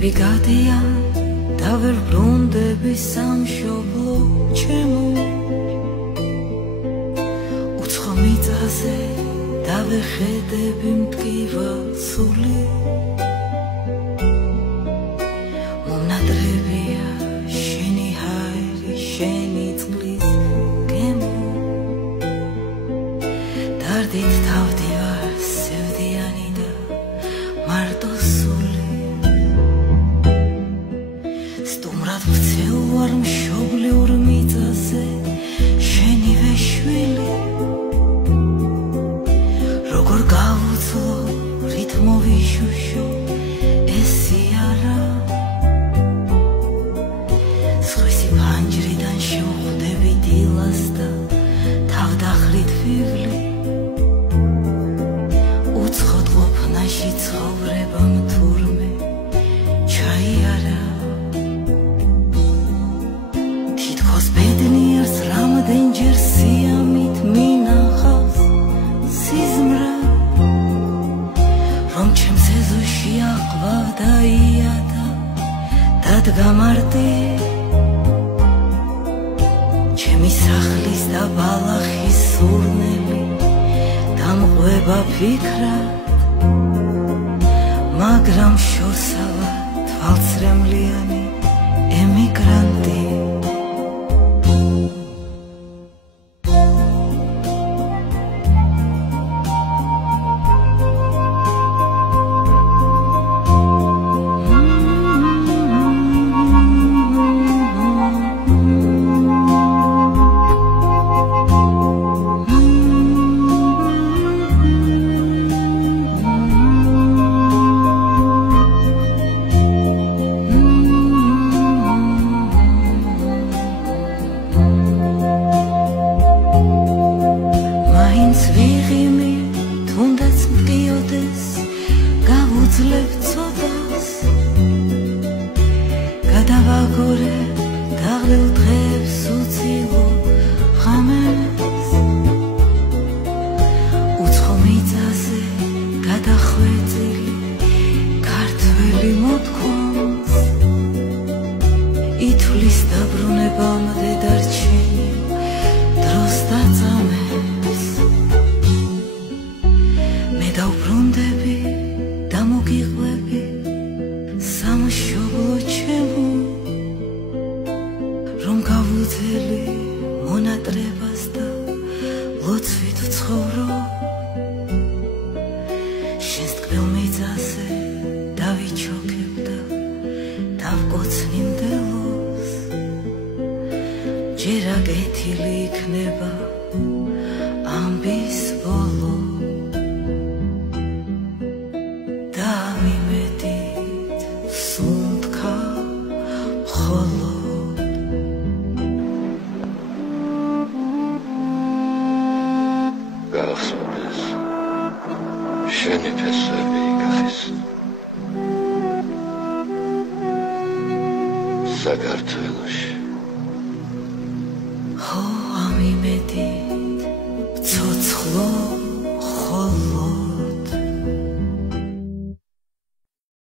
წლები გადიან და ვერ ბრუნდები სამშობლო ჩემო უცხო მიწაზე და ვეხედები მტკივალ სული მომნადრებია შენი ჰაერი შენი წყლის გემო დარდით თავდივარ სევდიანი და მარტო სული სტუმრად ვცევ ვარ მშობლიურ მიწაზე შენივე შვილი როგორ გავუძლო რითმო ვიშუშო ეს სიარა სხვისი ფანჯრიდან შევხვდები დილას და თავდახრით ვივლი უცხოდ ყოფნაში ცხოვრებამ თურმე ჩაიარა თითქოს ბედნიერს რამდენჯერ სიამით მინახავს სიზმრა რომ ჩემს ეზოში აყვავდა იადა დადგა მარტი ჩემი სახლის და ბალახის სურნელი დამყვება ფიქრად მაგრამ შორსავა თვალცრემლიანი ემიგრანტი გადავაგორე დაღლილ დღეებს უცილო ღამეს უცხო მიწაზე გადახვეწილი ქართველი მოთქვამს ითვლის დაბრუნებამდე დარჩენილ დროს დაწამებს მე დავბრუნდები და მოგიყვები სამშობლო ჩემო რომ გავუძელი მონატრებას და ლოცვით ვცხოვრო შენს ტკბილ მიწაზე დავიჩოქებ და დავკოცნი მდელოს ჯერ აკეთილი იქნება ამბის ბოლო და მიმედით სუნთქა მხოლოდ გახსოვდეს შენი ფესვები გახის საქართველოში ხო ამიმედით ცოცხლო ხოლო